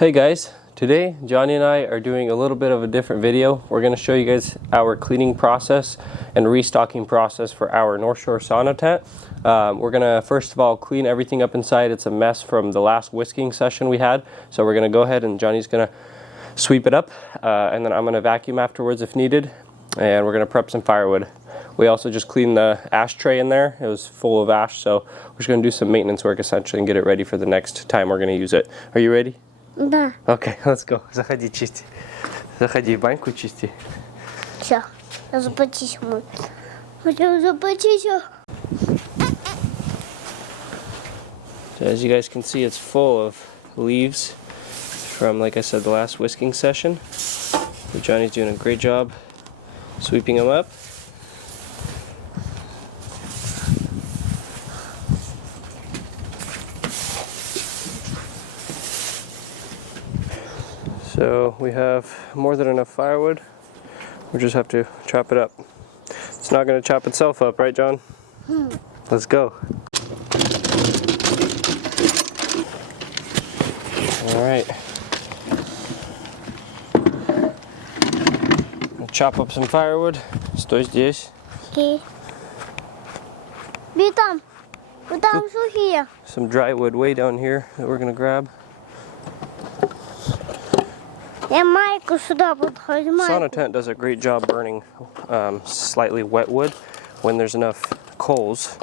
Hey guys, today Johnny and I are doing a little bit of a different video. We're going to show you guys our cleaning process and restocking process for our North Shore Sauna tent. We're going to first of all clean everything up inside. It's a mess from the last whisking session we had. So we're going to go ahead and Johnny's going to sweep it up and then I'm going to vacuum afterwards if needed. And we're going to prep some firewood. We also just cleaned the ashtray in there. It was full of ash, so we're just going to do some maintenance work essentially and get it ready for the next time we're going to use it. Are you ready? Да. Okay, let's go. Заходи, чисти. Заходи, баньку чисти. Все, я запотечу. Хотел запотечу. So as you guys can see, it's full of leaves from, like I said, the last whisking session. So Johnny's doing a great job sweeping them up. So we have more than enough firewood. We just have to chop it up. It's not going to chop itself up, right, John? Let's go. All right. Chop up some firewood. Стой здесь. Окей. Битам. Там сухие. Some dry wood way down here that we're going to grab. Я майку сюда подходит. Sauna tent does a great job burning slightly wet wood when there's enough coals.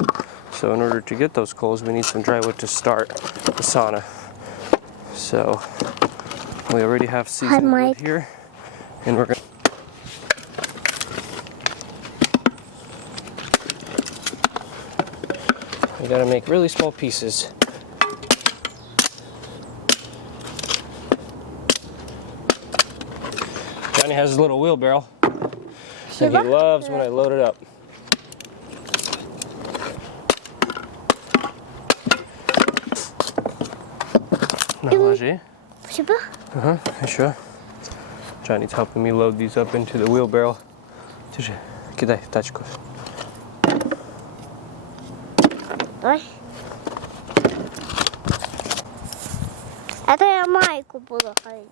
So in order to get those coals, we need some dry wood to start the sauna. So we already have seasoned wood here, and we're going. We got to make really small pieces. Johnny has his little wheelbarrow, and he loves when I load it up. Наложи. Спасибо. Еще. Johnny's helping me load these up into the wheelbarrow. Держи, кидай в тачку. Давай. Это я майку буду ходить.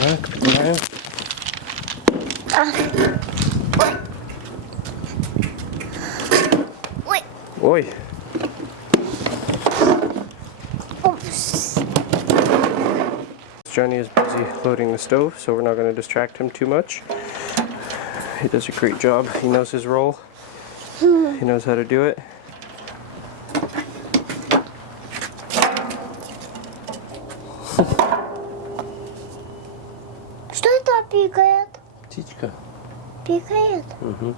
Так, поднимаем. Ой. Ой. Johnny is busy loading the stove, so we're not going to distract him too much. He does a great job. He knows his role. He knows how to do it. Что это пикает? Птичка. Пикает? Mm-hmm.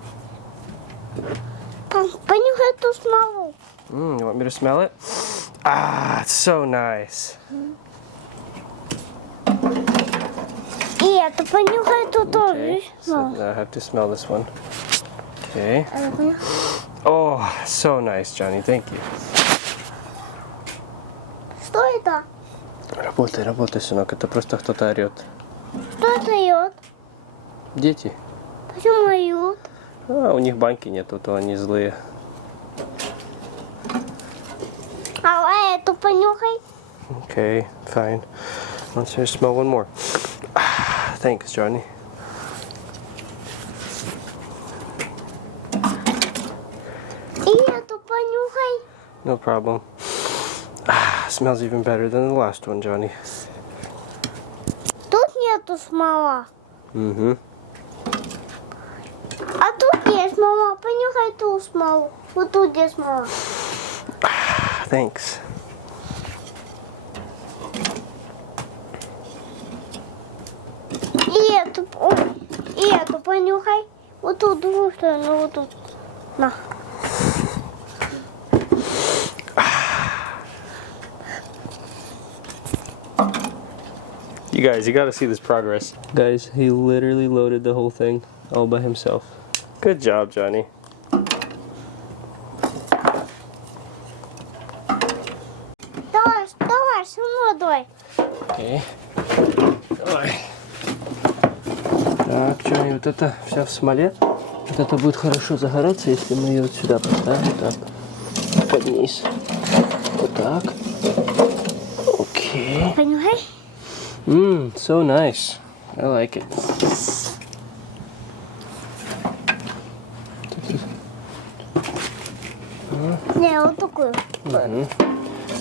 Понюхай эту смолу. You want me to smell it? Ah, it's so nice. И это понюхай эту тоже. Okay, so now I have to smell this one. Okay. Это Oh, so nice, Johnny. Thank you. Что это? Работай, работай, сынок. Это просто кто-то орет. Что это дает? Дети. Почему дает? А, у них баньки нету, то они злые. А эту понюхай. Okay, fine. Let's just smell one more. Ah, thanks, Johnny. И эту понюхай. No problem. Ah, smells even better than the last one, Johnny. Тут нету смола. Mm-hmm. А тут есть смола. Понюхай ту смолу. Вот тут есть смола. Ah, thanks. И эту понюхай. Вот тут другую сторону, вот тут. На. You guys, you gotta see this progress. Guys, he literally loaded the whole thing all by himself. Good job, Johnny. Давай, сама давай. Okay. Давай. Так. Джонни, вот это вся в смоле. Вот это будет хорошо загораться, если мы ее вот сюда поставим. Так. Под низ. Вот так. Окей. Понюхай. So nice. I like it. Не, вот такую.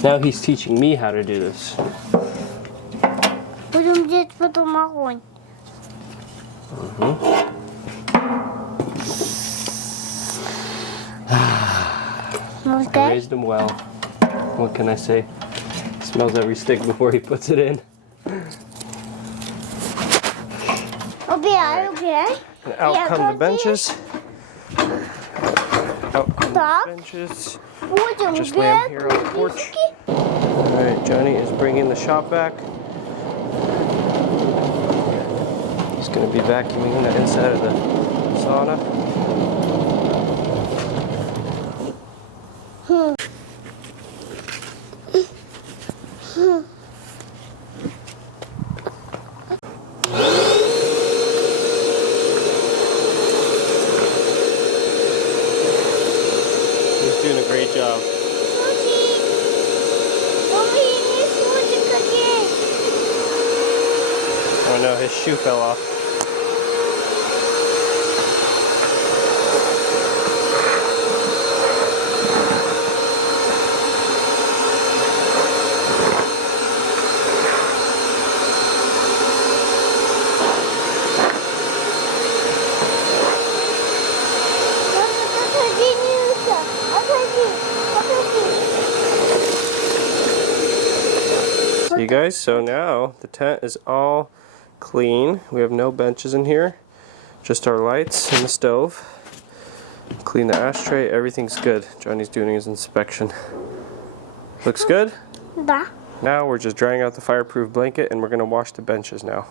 Now he's teaching me how to do this. Будем делать потом огонь. I raised him well. What can I say? Smells every stick before he puts it in. Убирай, убирай. And out come the benches. Out come the Так. benches. Будем Just lay 'em убирать here on the porch. кустики. Alright, Johnny is bringing the shop back. He's going to be vacuuming the inside of the sauna. He's doing a great job. Oh no, his shoe fell off. See you guys, so now the tent is all clean. We have no benches in here, just our lights and the stove. Clean the ashtray, everything's good. Johnny's doing his inspection. Looks good? Да. Now we're just drying out the fireproof blanket and we're gonna wash the benches now.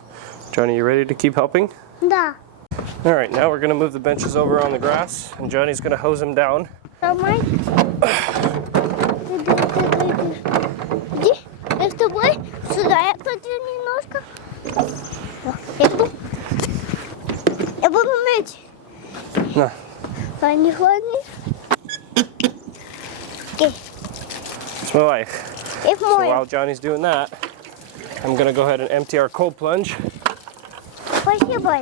Johnny, you ready to keep helping? Да. Alright, now we're gonna move the benches over on the grass and Johnny's gonna hose them down. Давай. Иди. Я с тобой. Сюда я кладу немножко. Я буду мыть. На. Они холодные. Окей. Смывай их. Их So мою. while Johnny's doing that, I'm gonna go ahead and empty our cold plunge. Спасибо.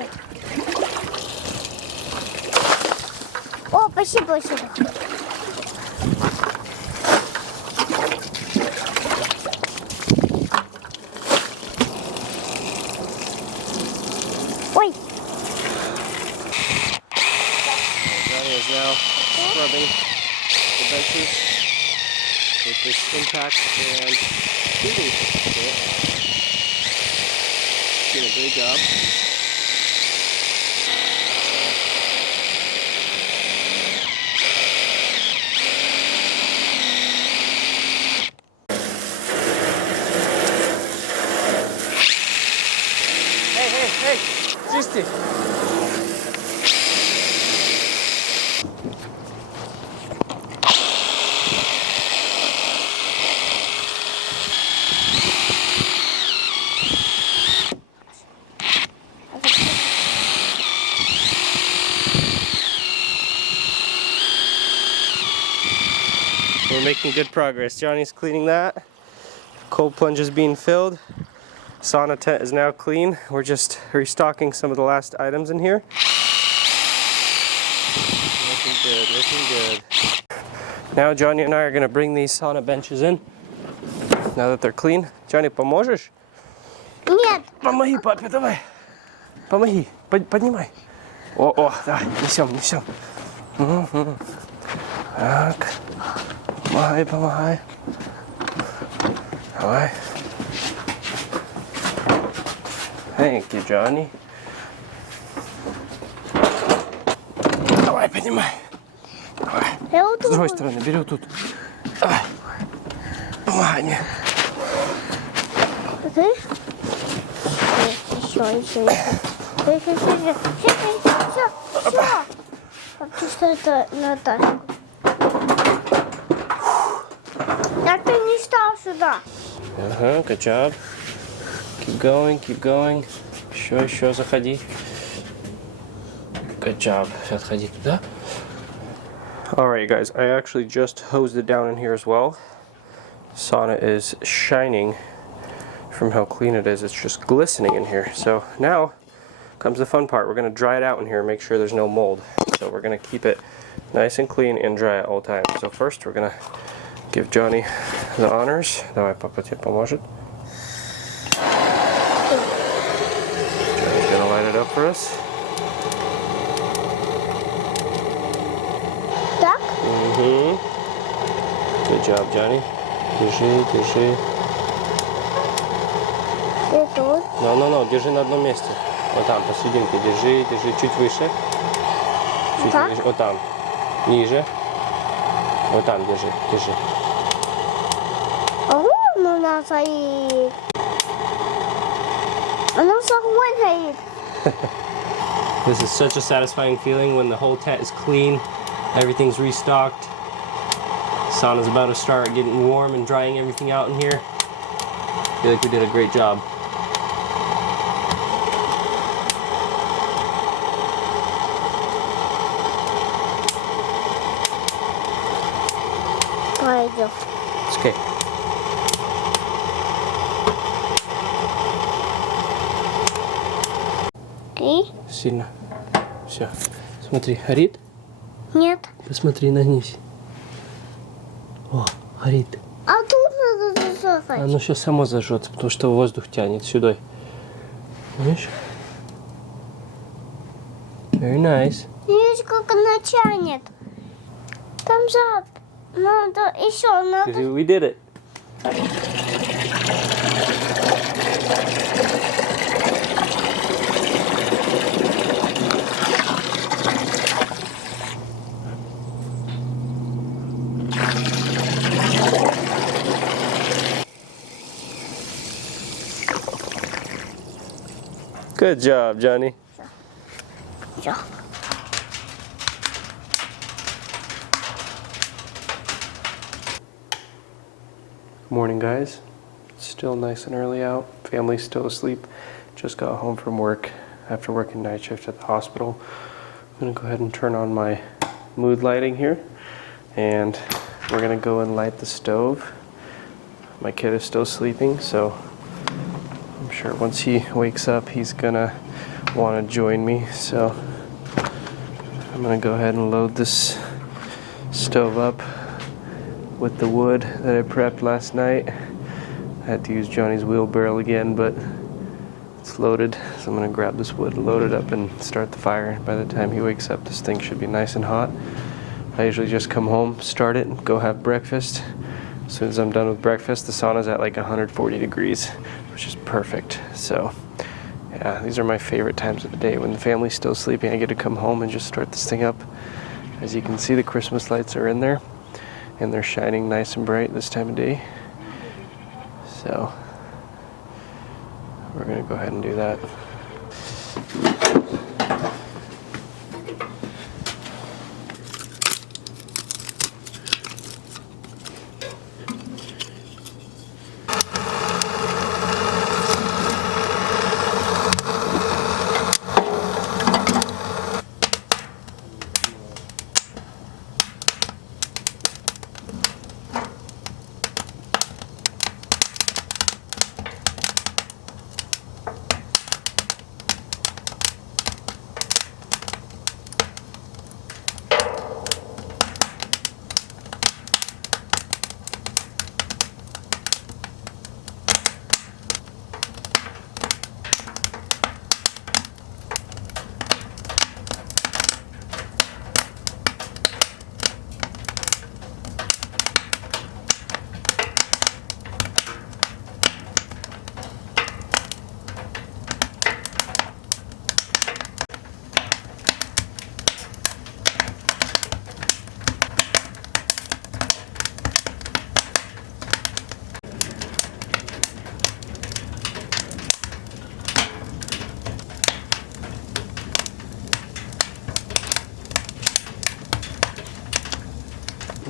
О, спасибо, спасибо. Ой. Johnny is now scrubbing the benches with this impact and heating kit. Doing a great job. Hey, чисти. We're making good progress. Johnny's cleaning that. Cold plunge is being filled. Sauna tent is now clean. We're just restocking some of the last items in here. Looking good, looking good. Now Johnny and I are gonna bring these sauna benches in. Now that they're clean. Johnny, поможешь? Нет. Помоги, папе, давай. Помоги, поднимай. О, давай, несем, несем. Так. Помогай, помогай. Давай. Thank you, Johnny. Давай, поднимай. Давай. Я вот С другой стороны, бери вот тут. Давай. Помогай мне. Ты? Еще. Все. Потому что это Наташа. Как ты не стал сюда? Good job. Keep going, keep going. Еще, заходи. Good job. Сейчас ходи туда. Alright guys, I actually just hosed it down in here as well. Sauna is shining from how clean it is. It's just glistening in here. So now comes the fun part. We're going to dry it out in here and make sure there's no mold. So we're going to keep it nice and clean and dry at all times. So first we're going to give Johnny the honors. Давай, папа тебе поможет. Johnny's going to light it up for us. Так? Good job, Johnny. Держи, держи. И тут. No, держи на одном месте. Вот там, посерединке. Держи, держи. Чуть выше. Чуть Так? выше. Вот там. Ниже. Вот там держи, держи. أنا نصيد. أنا صغير. This is such a satisfying feeling when the whole tent is clean, everything's restocked. Sauna's about to start getting warm and drying everything out in here. I feel like we did a great job. Пойдем. It's okay. Окей? Сильно. Все. Смотри, горит? Нет. Посмотри, нагнись. О, горит. А тут надо засыпать. Оно сейчас само зажжется, потому что воздух тянет сюда. Видишь? Very nice. Видишь, как она тянет. Там жаб. Надо еще, надо. We did it. Good job, Johnny. Все. Morning, guys. It's still nice and early out. Family's still asleep. Just got home from work after working night shift at the hospital. I'm gonna go ahead and turn on my mood lighting here, and we're gonna go and light the stove. My kid is still sleeping, so I'm sure once he wakes up, he's gonna want to join me. So I'm gonna go ahead and load this stove up with the wood that I prepped last night. I had to use Johnny's wheelbarrow again, but it's loaded. So I'm gonna grab this wood, load it up, and start the fire. By the time he wakes up, this thing should be nice and hot. I usually just come home, start it, and go have breakfast. As soon as I'm done with breakfast, the sauna's at like 140 degrees, which is perfect. So yeah, these are my favorite times of the day. When the family's still sleeping, I get to come home and just start this thing up. As you can see, the Christmas lights are in there, and they're shining nice and bright this time of day. So we're gonna go ahead and do that.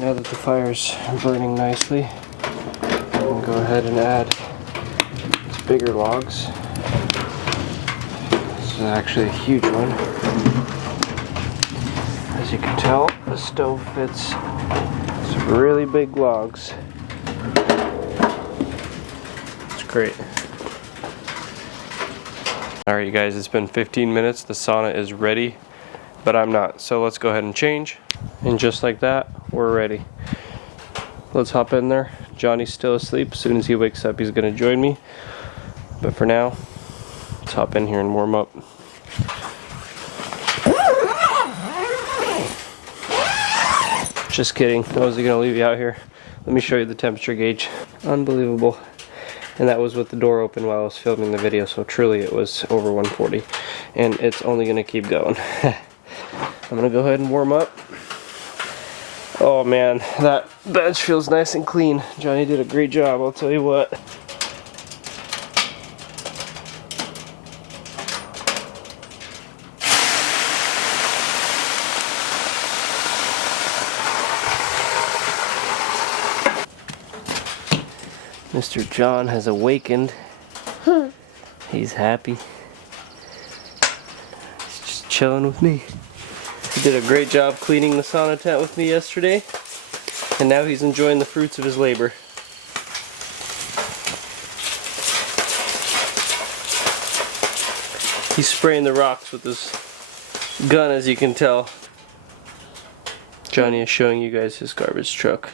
Now that the fire's burning nicely, I can go ahead and add these bigger logs. This is actually a huge one. As you can tell, the stove fits some really big logs. It's great. Alright you guys, it's been 15 minutes. The sauna is ready, but I'm not. So let's go ahead and change. And just like that, we're ready. Let's hop in there. Johnny's still asleep. As soon as he wakes up, he's gonna join me. But for now, let's hop in here and warm up. Just kidding. I wasn't gonna leave you out here. Let me show you the temperature gauge. Unbelievable. And that was with the door open while I was filming the video, so truly it was over 140. And it's only gonna keep going. I'm gonna go ahead and warm up. Oh man, that bench feels nice and clean. Johnny did a great job, I'll tell you what. Mr. John has awakened. He's happy. He's just chilling with me. He did a great job cleaning the sauna tent with me yesterday, and now he's enjoying the fruits of his labor. He's spraying the rocks with his gun, as you can tell. Johnny is showing you guys his garbage truck.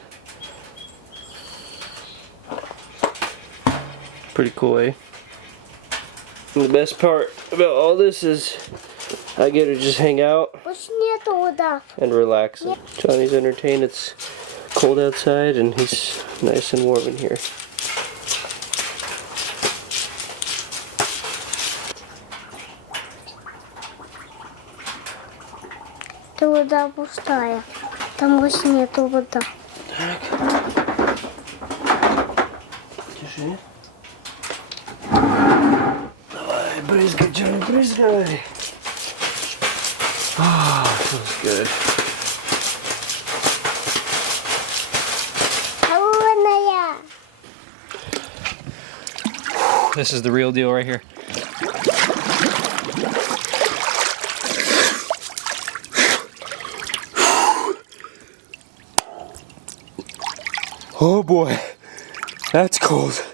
Pretty cool, eh? And the best part about all this is I get to just hang out and relax. Johnny's entertained. It's cold outside and he's nice and warm in here. Вода пустая. Там больше нету вода. Держи. Давай, брызгай, Джонни, брызгай. Oh, feels good. Холодная. This is the real deal right here. Oh boy, that's cold.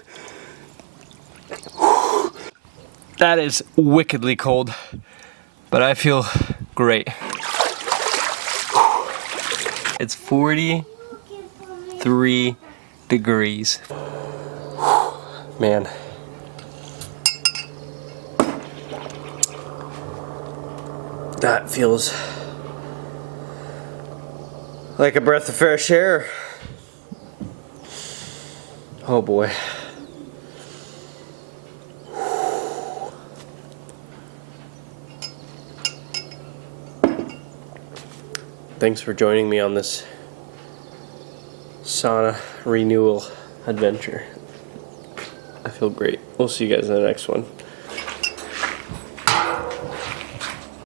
That is wickedly cold, but I feel great. It's 43 degrees. Man. That feels like a breath of fresh air. Oh boy. Thanks for joining me on this sauna renewal adventure. I feel great. We'll see you guys in the next one.